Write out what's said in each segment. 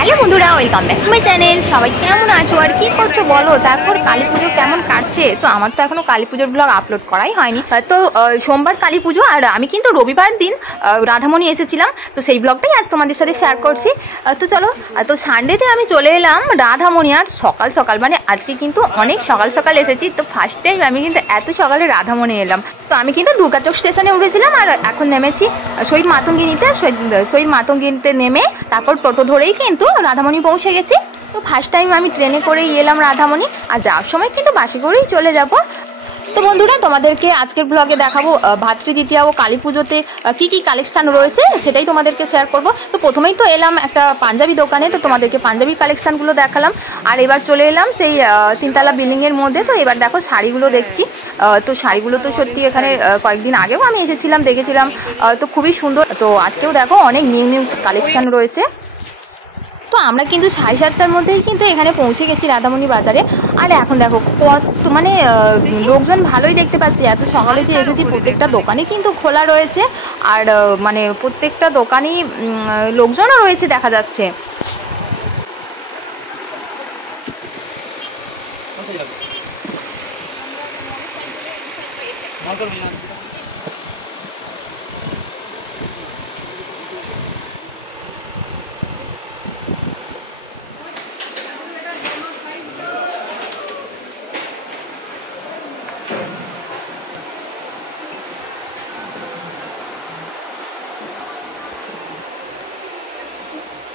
Hello বন্ধুরা, welcome back to my channel. সবাই কেমন আছো আর কি করছো বলো? তারপর কালী পুজো কেমন কাটছে? তো আমার তো এখনো কালী পুজোর ব্লগ আপলোড করাই হয়নি। তো সোমবার কালী পুজো, আর আমি কিন্তু রবিবার দিন রাধামণি এসেছিলাম, তো সেই ব্লগটাই আজ তোমাদের সাথে শেয়ার করছি। তো চলো, তো সানডেতে আমি চলে এলাম রাধামণি, আর সকাল সকাল মানে আজকে কিন্তু অনেক সকাল সকাল এসেছি। তো ফার্স্ট টাইম আমি কিন্তু এত সকালে রাধামণি এলাম। তো আমি কিন্তু দুর্গাচক স্টেশনে উঠেছিলাম, আর এখন নেমেছি শহীদ মাতঙ্গিনীতে। শহীদ মাতঙ্গিনীতে নেমে তারপর টোটো ধরেই কিন্তু রাধামণি পৌঁছে গেছি। তো ফার্স্ট টাইম আমি ট্রেনে করেই এলাম রাধামণি, আর যাওয়ার সময় কিন্তু বাসে করেই চলে যাব। তো বন্ধুরা, তোমাদেরকে আজকের ব্লগে দেখাবো ভাতৃদ্বিতীয়া ও কালী পুজোতে কী কী কালেকশান রয়েছে, সেটাই তোমাদেরকে শেয়ার করব। তো প্রথমেই তো এলাম একটা পাঞ্জাবি দোকানে, তো তোমাদেরকে পাঞ্জাবির কালেকশানগুলো দেখালাম। আর এবার চলে এলাম সেই তিনতলা বিল্ডিংয়ের মধ্যে। তো এবার দেখো শাড়িগুলো দেখছি। তো শাড়িগুলো তো সত্যি এখানে কয়েকদিন আগেও আমি এসেছিলাম, দেখেছিলাম, তো খুবই সুন্দর। তো আজকেও দেখো অনেক নিউ নিউ কালেকশান রয়েছে। তো আমরা কিন্তু 7:30টার মধ্যেই কিন্তু এখানে পৌঁছে গেছি রাধামণি বাজারে। আর এখন দেখো কত মানে লোকজন ভালোই দেখতে পাচ্ছি। এত সকালে যে এসেছি, প্রত্যেকটা দোকানই কিন্তু খোলা রয়েছে, আর মানে প্রত্যেকটা দোকানই লোকজনও রয়েছে দেখা যাচ্ছে।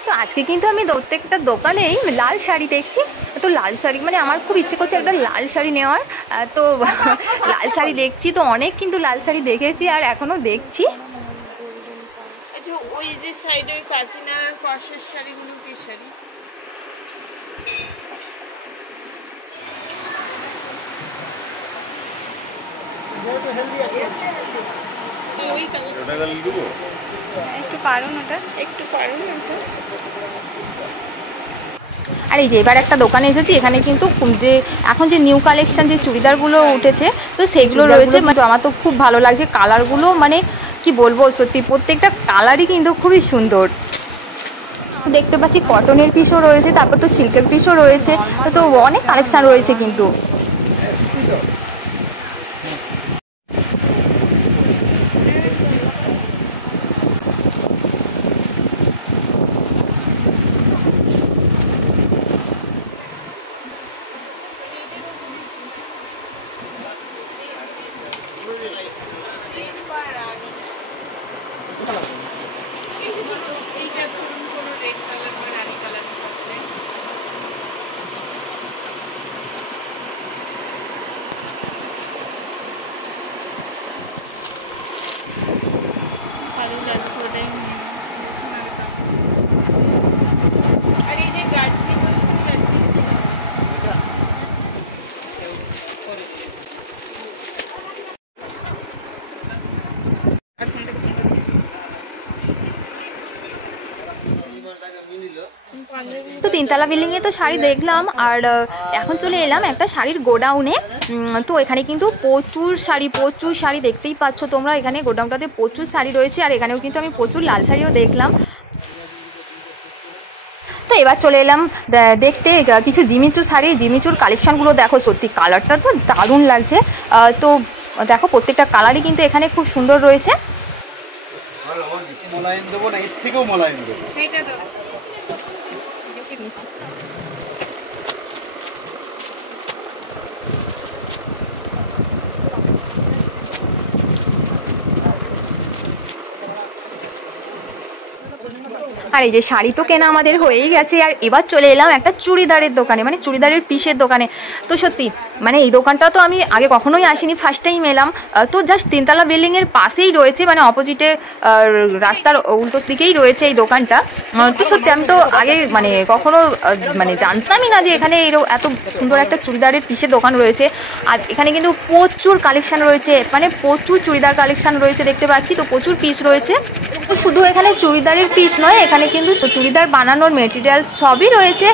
তো আজকে কিন্তু আমি প্রত্যেকটা দোকানেই লাল শাড়ি দেখছি। তো লাল শাড়ি মানে আমার খুব ইচ্ছে করছে একটা লাল শাড়ি নেওয়ার। তো লাল শাড়ি দেখছি, তো অনেক কিন্তু লাল শাড়ি দেখেছি আর এখনও দেখছি। আচ্ছা, ওই যে সাইডে ওই পাতিনার পাশের শাড়িগুলো কি শাড়ি? ওই কালার একটু পারুন, ওটা একটু পারুন ওটা। আর এই যে এবার একটা দোকানে এসেছি, এখানে কিন্তু যে এখন যে নিউ কালেকশন যে চুড়িদারগুলো উঠেছে, তো সেগুলো রয়েছে। আমার তো খুব ভালো লাগছে কালারগুলো, মানে কি বলবো, সত্যি প্রত্যেকটা কালারই কিন্তু খুবই সুন্দর। দেখতে পাচ্ছি কটনের পিসও রয়েছে, তারপর তো সিল্কের পিসও রয়েছে। তো অনেক কালেকশন রয়েছে কিন্তু। এইটা ধরুন কোনো রেড কালার বা রানি কালার আছে। ভালো লাগছে ওটাই। আর এই যে গাছি বলছি, গাছি তো তিনতলা বিল্ডিংয়ে তো শাড়ি দেখলাম, আর এখন চলে এলাম একটা শাড়ির গোডাউনে। তো এখানে কিন্তু প্রচুর শাড়ি দেখতেই পাচ্ছ তোমরা। এখানে গোডাউনটাতে প্রচুর শাড়ি রয়েছে, আর এখানেও কিন্তু আমি প্রচুর লাল শাড়িও দেখলাম। তো এবার চলে এলাম দেখতে কিছু জিমিচুর শাড়ি। জিমিচুর কালেকশানগুলো দেখো, সত্যি কালারটা তো দারুণ লাগছে। তো দেখো প্রত্যেকটা কালারই কিন্তু এখানে খুব সুন্দর রয়েছে। মোলায়েম দেবো না, এর থেকেও মোলায়েম দেবো। সেইটা তো আর এই যে শাড়ি তো কেনা আমাদের হয়েই গেছে, আর এবার চলে এলাম একটা চুড়িদারের দোকানে, মানে চুড়িদারের পিসের দোকানে। তো সত্যি মানে এই দোকানটা তো আমি আগে কখনোই আসিনি, ফার্স্ট টাইম এলাম। তো জাস্ট তিনতলা বিল্ডিংয়ের পাশেই রয়েছে, মানে অপোজিটে রাস্তার উল্টো দিকেই রয়েছে এই দোকানটা। তো সত্যি আমি তো আগে মানে কখনো মানে জানতামই না যে এখানে এত সুন্দর একটা চুড়িদারের পিসের দোকান রয়েছে। আর এখানে কিন্তু প্রচুর কালেকশান রয়েছে, মানে প্রচুর চুড়িদার কালেকশান রয়েছে দেখতে পাচ্ছি। তো প্রচুর পিস রয়েছে। তো শুধু এখানে চুড়িদারের পিস নয়, এখানে কিন্তু চুড়িদার বানানোর মেটেরিয়াল সবই রয়েছে।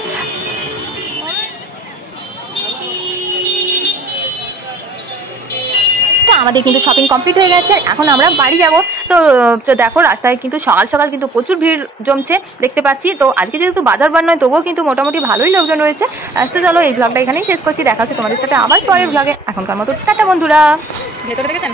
তো আমাদের কিন্তু শপিং কমপ্লিট হয়ে গেছে, এখন আমরা বাড়ি যাব। তো দেখো রাস্তায় কিন্তু সকাল সকাল কিন্তু প্রচুর ভিড় জমছে দেখতে পাচ্ছি। তো আজকে যেহেতু বাজার বার নয়, তবুও কিন্তু মোটামুটি ভালোই লোকজন রয়েছে। তো চলো এই ব্লগটা এখানেই শেষ করছি, দেখা হচ্ছে তোমাদের সাথে আবার পরের ব্লগে। এখনকার মতো টাটা বন্ধুরা। ভেতরে দেখেছেন।